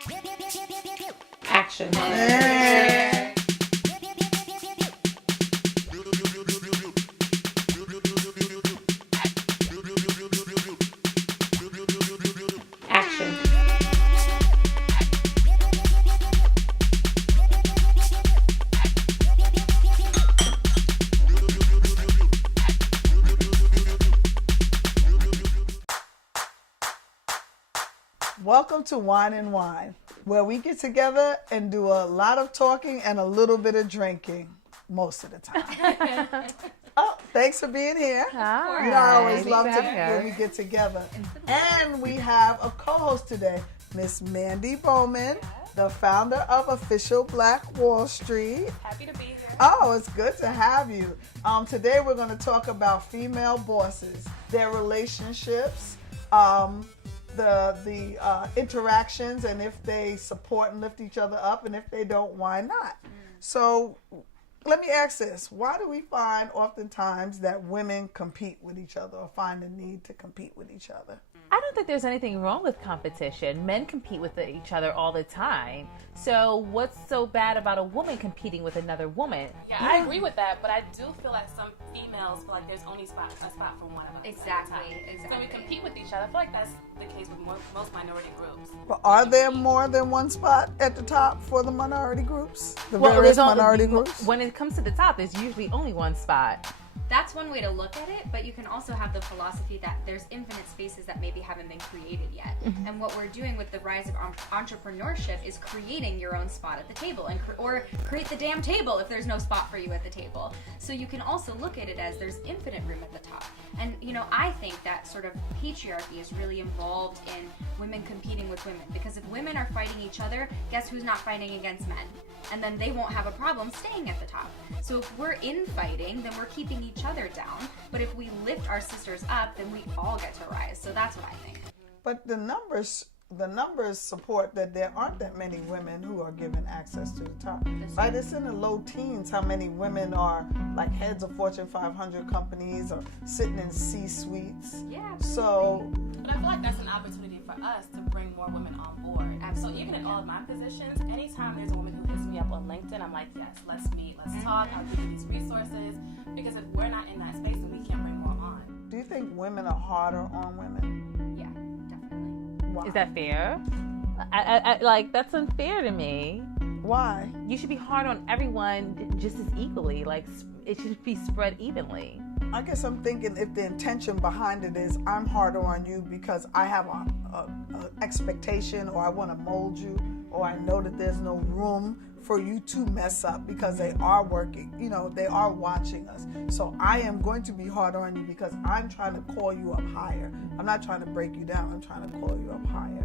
Action. Action. Welcome to Wine Whine, where we get together and do a lot of talking and a little bit of drinking most of the time. Oh, thanks for being here. Hi. You know, I always love to when we get together. And we have a co-host today, Miss Mandy Bowman, the founder of Official Black Wall Street. Happy to be here. Oh, it's good to have you. Today we're going to talk about female bosses, their relationships, the interactions, and if they support and lift each other up, and if they don't, why not? So let me ask this. Why do we find oftentimes that women compete with each other or find the need to compete with each other? I don't think there's anything wrong with competition. Men compete with each other all the time. So what's so bad about a woman competing with another woman? Yeah, I agree with that, but I do feel like some females feel like there's only a spot for one of us. Exactly. So we compete with each other. I feel like that's the case with most minority groups. But are there more than one spot at the top for the minority groups? The Well, various there's only- minority groups? When it comes to the top, there's usually only one spot. That's one way to look at it, but you can also have the philosophy that there's infinite spaces that maybe haven't been created yet. And what we're doing with the rise of entrepreneurship is creating your own spot at the table, and or create the damn table if there's no spot for you at the table. So you can also look at it as there's infinite room at the top. And you know, I think that sort of patriarchy is really involved in women competing with women, because if women are fighting each other, guess who's not fighting against men? And then they won't have a problem staying at the top. So if we're infighting, then we're keeping each other down. But if we lift our sisters up, then we all get to rise. So that's what I think. But the numbers support that there aren't that many women who are given access to the top. Right? It's in the low teens how many women are like heads of Fortune 500 companies or sitting in C-suites. Yeah. So, But I feel like that's an opportunity for us to bring more women on board. Absolutely. So even in all of my positions, anytime there's a woman who hits me up on LinkedIn, I'm like, yes, let's meet, let's talk, I'll give you these resources. Because if we're not in that space, then we can't bring more on. do you think women are harder on women? Yeah, definitely. Why? Is that fair? I like, that's unfair to me. Why? You should be hard on everyone just as equally. Like, it should be spread evenly. I guess I'm thinking if the intention behind it is I'm harder on you because I have a expectation, or I want to mold you, or I know that there's no room for you to mess up because they are working, you know, they are watching us. So I am going to be harder on you because I'm trying to call you up higher. I'm not trying to break you down. I'm trying to call you up higher.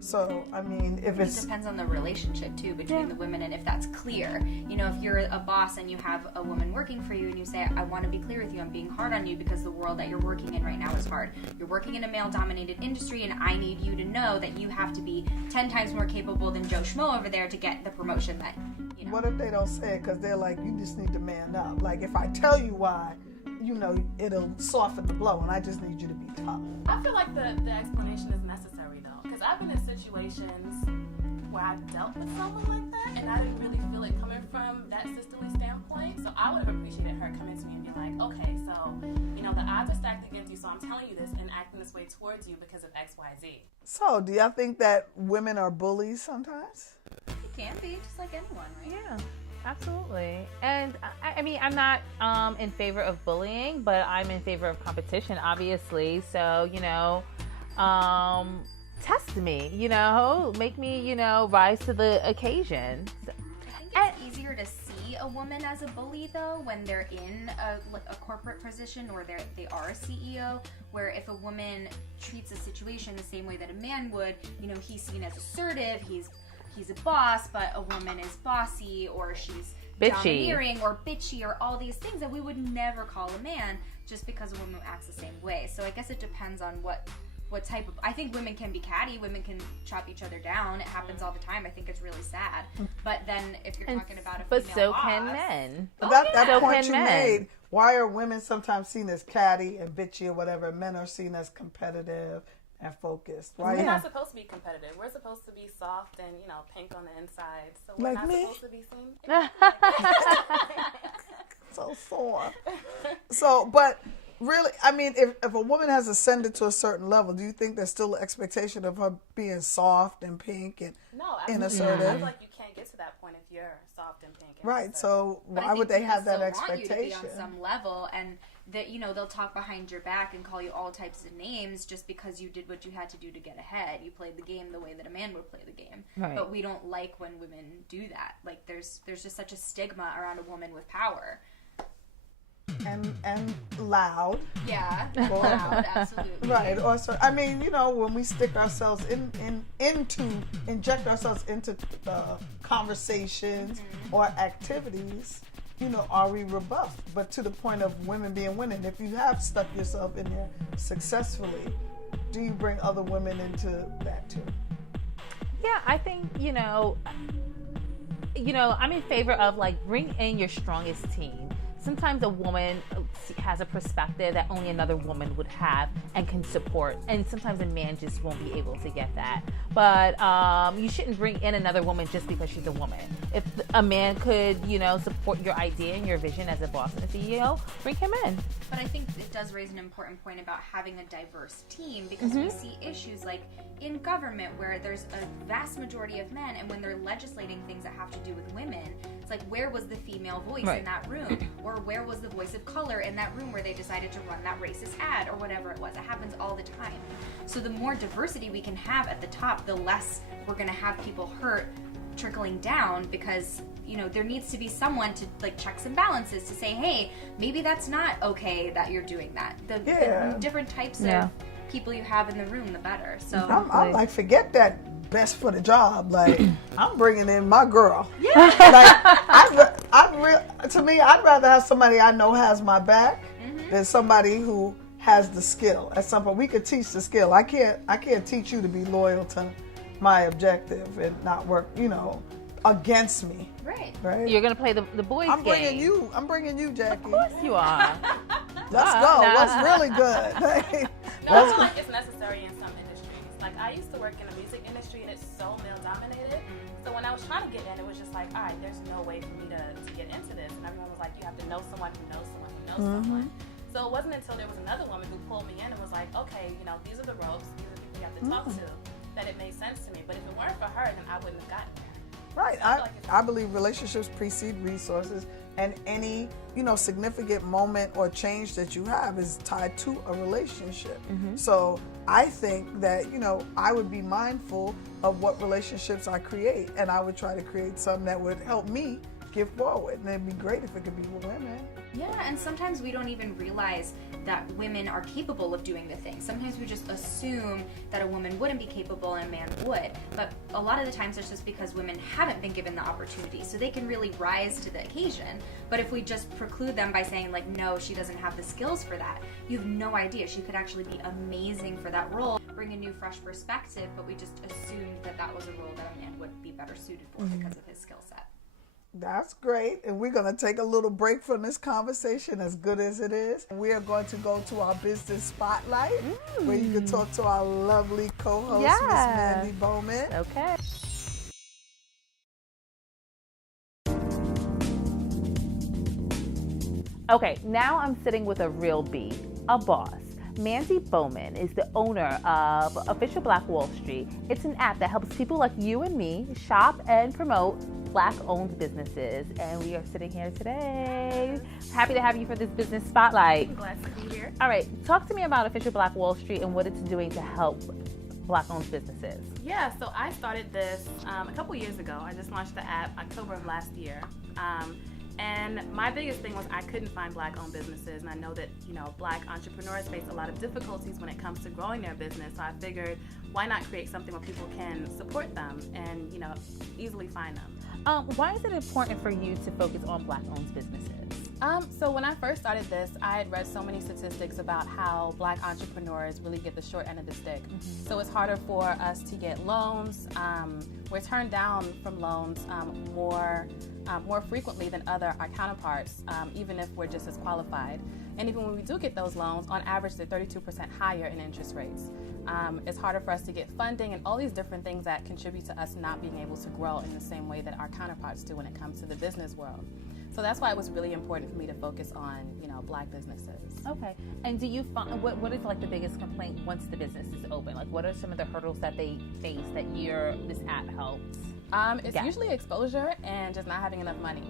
So, I mean, if It it's... depends on the relationship, too, between the women, and if that's clear. You know, if you're a boss and you have a woman working for you and you say, I want to be clear with you, I'm being hard on you because the world that you're working in right now is hard. You're working in a male-dominated industry, and I need you to know that you have to be 10 times more capable than Joe Schmo over there to get the promotion that, you know. What if they don't say it because they're like, you just need to man up? Like, if I tell you why, you know, it'll soften the blow, and I just need you to be tough. I feel like the explanation is necessary, though. Because I've been in situations where I've dealt with someone like that, and I didn't really feel it coming from that sisterly standpoint. So I would have appreciated her coming to me and be like, okay, so, you know, the odds are stacked against you, so I'm telling you this and acting this way towards you because of X, Y, Z. So, do y'all think that women are bullies sometimes? It can be, just like anyone, right? Yeah, absolutely. And I mean, I'm not in favor of bullying, but I'm in favor of competition, obviously. So, you know, test me, you know, make me, you know, rise to the occasion. I think it's easier to see a woman as a bully, though, when they're in a corporate position or they are a CEO, where if a woman treats a situation the same way that a man would, you know, he's seen as assertive, he's a boss, but a woman is bossy, or she's bitchy, domineering, or bitchy, or all these things that we would never call a man just because a woman acts the same way. So I guess it depends on what type of... I think women can be catty. Women can chop each other down. It happens all the time. I think it's really sad. But then if you're talking about a female but so boss, can men. But that So point can you men. made, why are women sometimes seen as catty and bitchy or whatever, and men are seen as competitive and focused, We're right? not supposed to be competitive. We're supposed to be soft and, pink on the inside. So we're Like not me? supposed to be seen. So sore. So, but really, I mean, if a woman has ascended to a certain level, do you think there's still an expectation of her being soft and pink and No, and absolutely. I assertive? feel like you can't get to that point if you're soft and pink. And Right. assertive. So But I why think would they women have that still expectation? Want you to be on some level, and that they'll talk behind your back and call you all types of names just because you did what you had to do to get ahead. You played the game the way that a man would play the game. Right. But we don't like when women do that. Like there's just such a stigma around a woman with power. And loud. Yeah, loud, absolutely. Right. Also, I mean, when we stick ourselves inject ourselves into conversations or activities, are we rebuffed? But to the point of women being women, if you have stuck yourself in there successfully, do you bring other women into that too? Yeah, I think, I'm in favor of bring in your strongest team. Sometimes a woman has a perspective that only another woman would have and can support, and sometimes a man just won't be able to get that. But you shouldn't bring in another woman just because she's a woman. If a man could, support your idea and your vision as a boss and a CEO, bring him in. But I think it does raise an important point about having a diverse team, because we see issues like in government where there's a vast majority of men, and when they're legislating things that have to do with women, it's like, where was the female voice in that room? Or where was the voice of color in that room where they decided to run that racist ad or whatever it was? It happens all the time. So the more diversity we can have at the top, the less we're going to have people hurt trickling down, because there needs to be someone to checks and balances to say, hey, maybe that's not okay that you're doing that. The different types of people you have in the room, the better. So I'm like, forget that best for the job. Like, I'm bringing in my girl. Yeah. To me, I'd rather have somebody I know has my back than somebody who has the skill. At some point, we could teach the skill. I can't teach you to be loyal to my objective and not work, against me. Right. You're gonna play the boys' I'm bringing game. I'm bringing you, Jackie. Of course you are. Let's go. What's really good? No, I feel like it's necessary in some industries. Like, I used to work in the music industry, and it's so male-dominated. So when I was trying to get in, it was just like, all right, there's no way for me to get into this. And everyone was like, you have to know someone who knows someone who knows someone. So it wasn't until there was another woman who pulled me in and was like, okay, these are the ropes, these are the people you have to talk to, that it made sense to me. But if it weren't for her, then I wouldn't have gotten there. Right. I believe relationships precede resources, and any, significant moment or change that you have is tied to a relationship. So I think that, I would be mindful of what relationships I create, and I would try to create some that would help me get forward. And it'd be great if it could be with women. Yeah, and sometimes we don't even realize that women are capable of doing the thing. Sometimes we just assume that a woman wouldn't be capable and a man would. But a lot of the times it's just because women haven't been given the opportunity, so they can really rise to the occasion. But if we just preclude them by saying, no, she doesn't have the skills for that, you have no idea. She could actually be amazing for that role, bring a new, fresh perspective, but we just assumed that that was a role that a man would be better suited for because of his skill set. That's great. And we're going to take a little break from this conversation, as good as it is. We are going to go to our business spotlight, where you can talk to our lovely co-host, Miss Mandy Bowman. Okay. Okay, now I'm sitting with a real B, a boss. Mandy Bowman is the owner of Official Black Wall Street. It's an app that helps people like you and me shop and promote Black-owned businesses. And we are sitting here today. Happy to have you for this business spotlight. I'm glad to be here. All right, talk to me about Official Black Wall Street and what it's doing to help Black-owned businesses. Yeah, so I started this a couple years ago. I just launched the app October of last year. And my biggest thing was I couldn't find Black-owned businesses, and I know that, Black entrepreneurs face a lot of difficulties when it comes to growing their business. So I figured, why not create something where people can support them and, easily find them? Why is it important for you to focus on Black-owned businesses? So when I first started this, I had read so many statistics about how Black entrepreneurs really get the short end of the stick. So it's harder for us to get loans. We're turned down from loans more frequently than our counterparts, even if we're just as qualified. And even when we do get those loans, on average, they're 32% higher in interest rates. It's harder for us to get funding and all these different things that contribute to us not being able to grow in the same way that our counterparts do when it comes to the business world. So that's why it was really important for me to focus on, Black businesses. Okay. And do you find, what is like the biggest complaint once the business is open? Like, what are some of the hurdles that they face that this app helps? It's usually exposure and just not having enough money.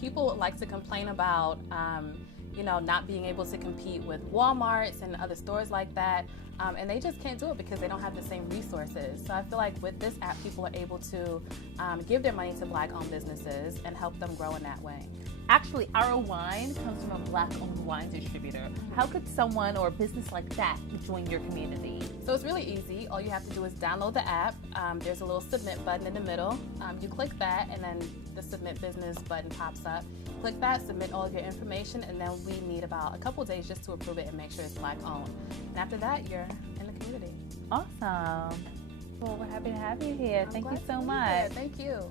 People like to complain about, not being able to compete with Walmarts and other stores like that. And they just can't do it because they don't have the same resources. So I feel like with this app, people are able to give their money to Black-owned businesses and help them grow in that way. Actually, our wine comes from a Black-owned wine distributor. How could someone or a business like that join your community? So it's really easy. All you have to do is download the app. There's a little submit button in the middle. You click that, and then the submit business button pops up. Click that, submit all of your information, and then we need about a couple days just to approve it and make sure it's Black-owned. And after that, you're in the community. Awesome. Well, we're happy to have you here. Thank you so much. Here. Thank you.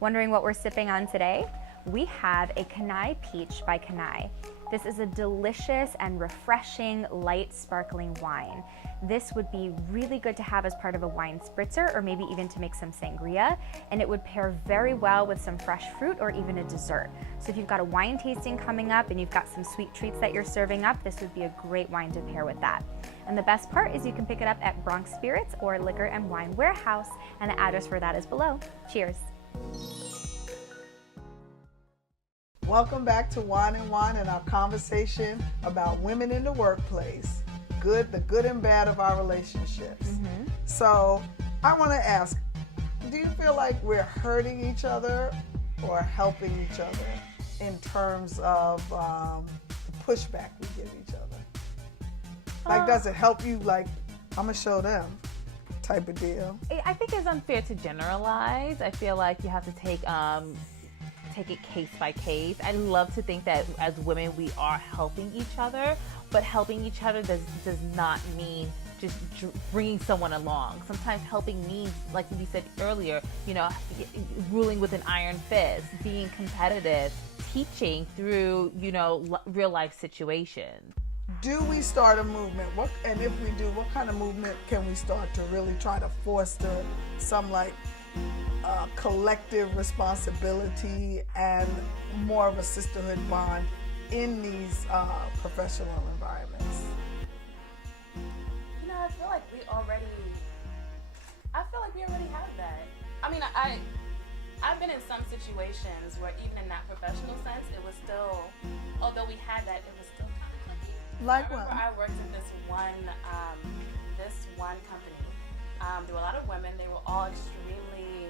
Wondering what we're sipping on today? We have a Kenai Peach by Kenai. This is a delicious and refreshing, light, sparkling wine. This would be really good to have as part of a wine spritzer or maybe even to make some sangria, and it would pair very well with some fresh fruit or even a dessert. So if you've got a wine tasting coming up and you've got some sweet treats that you're serving up, this would be a great wine to pair with that. And the best part is you can pick it up at Bronx Spirits or Liquor and Wine Warehouse, and the address for that is below. Cheers. Welcome back to Wine and Wine and our conversation about women in the workplace, the good and bad of our relationships. So I want to ask, do you feel like we're hurting each other or helping each other in terms of pushback we give each other? Like, does it help you, like, I'm going to show them type of deal? I think it's unfair to generalize. I feel like you have to take it case by case. I love to think that as women we are helping each other, but helping each other does not mean just bringing someone along. Sometimes helping means, like we said earlier, ruling with an iron fist, being competitive, teaching through, real life situations. Do we start a movement? And if we do, what kind of movement can we start to really try to foster some collective responsibility and more of a sisterhood bond in these professional environments? I feel like we already have that. I mean, I've been in some situations where even in that professional sense, it was still, although we had that, it was still kind of cliquey. Like what? what? I worked at this one company. There were a lot of women. They were all extremely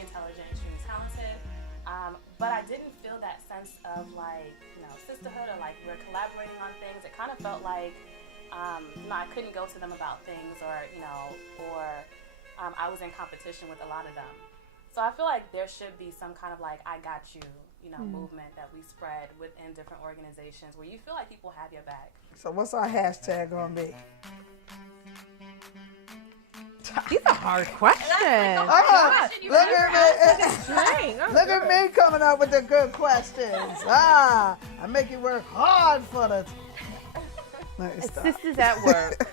intelligent, extremely talented. But I didn't feel that sense of sisterhood or like we're collaborating on things. It kind of felt like I couldn't go to them about things or I was in competition with a lot of them. So I feel like there should be some kind of I got you, movement that we spread within different organizations where you feel like people have your back. So what's our hashtag gonna be? These are hard questions. Look at me coming up with the good questions. I make you work hard for the. Sisters at work.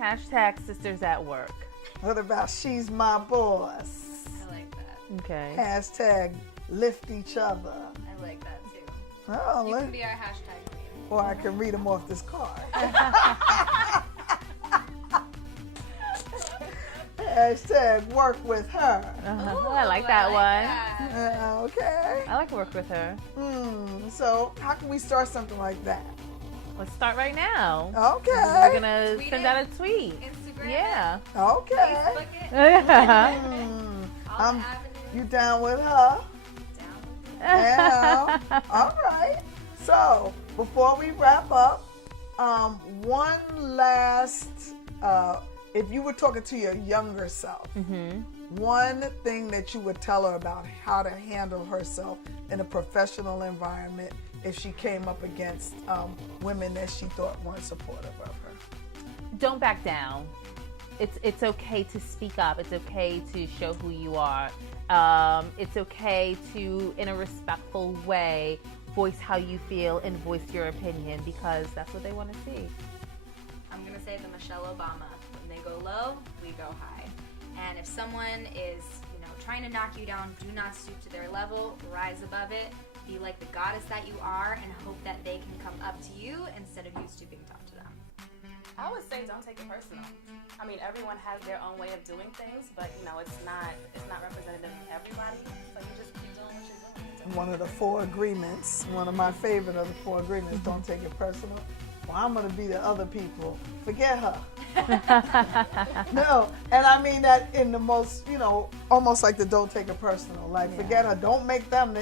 Hashtag sisters at work. What about she's my boss? I like that. Okay. Hashtag lift each other. I like that too. Oh, You can be our hashtag queen. Or I can read them off this card. Hashtag work with her. I like that one. Okay. I like work with her. So how can we start something like that? Let's start right now. Okay. We're gonna send out a tweet. Instagram. Yeah. Okay. Facebook it. All the avenues. You down with her? Down. Yeah. All right. So before we wrap up, one last, if you were talking to your younger self, one thing that you would tell her about how to handle herself in a professional environment if she came up against women that she thought weren't supportive of her? Don't back down. It's okay to speak up. It's okay to show who you are. It's okay to, in a respectful way, voice how you feel and voice your opinion, because that's what they want to see. I'm going to say the Michelle Obama. When they go low, we go high. And if someone is, trying to knock you down, do not stoop to their level, rise above it, be like the goddess that you are, and hope that they can come up to you instead of you stooping to talk to them. I would say don't take it personal. I mean, everyone has their own way of doing things, but it's not representative of everybody. So you just keep doing what you're doing. One of the 4 agreements, one of my favorite of the 4 agreements, don't take it personal. Well, I'm going to be the other people. Forget her. No, and I mean that in the most, almost like the don't take it personal. Like, forget her. Don't make them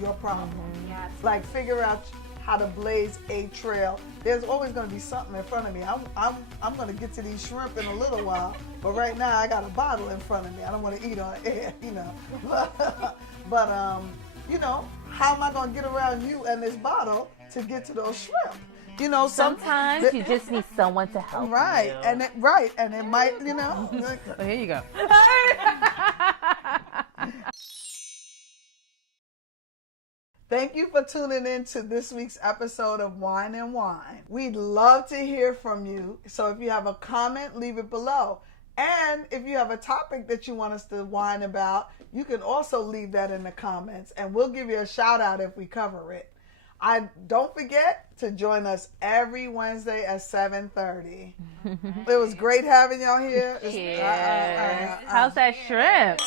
your problem. Yeah. Like, figure out how to blaze a trail. There's always going to be something in front of me. I'm going to get to these shrimp in a little while, but right now I got a bottle in front of me. I don't want to eat on air, But how am I going to get around you and this bottle to get to those shrimp? Sometimes you just need someone to help right, you. and it might, Oh, here you go. Thank you for tuning in to this week's episode of Wine and Whine. We'd love to hear from you. So if you have a comment, leave it below. And if you have a topic that you want us to whine about, you can also leave that in the comments, and we'll give you a shout out if we cover it. Don't forget to join us every Wednesday at 7:30. It was great having y'all here. Cheers. How's that shrimp?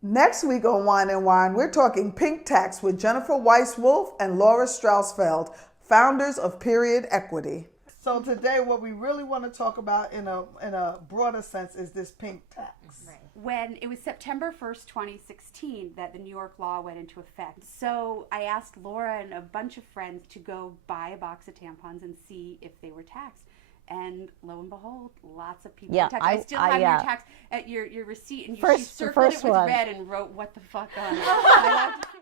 Next week on Wine and Whine, we're talking pink tax with Jennifer Weiss-Wolf and Laura Strausfeld, founders of Period Equity. So today, what we really want to talk about in a broader sense is this pink tax. Right. When it was September 1st, 2016, that the New York law went into effect. So I asked Laura and a bunch of friends to go buy a box of tampons and see if they were taxed. And lo and behold, lots of people were taxed. I still have your tax at your receipt, and she circled it with red and wrote "what the fuck" on it. I like to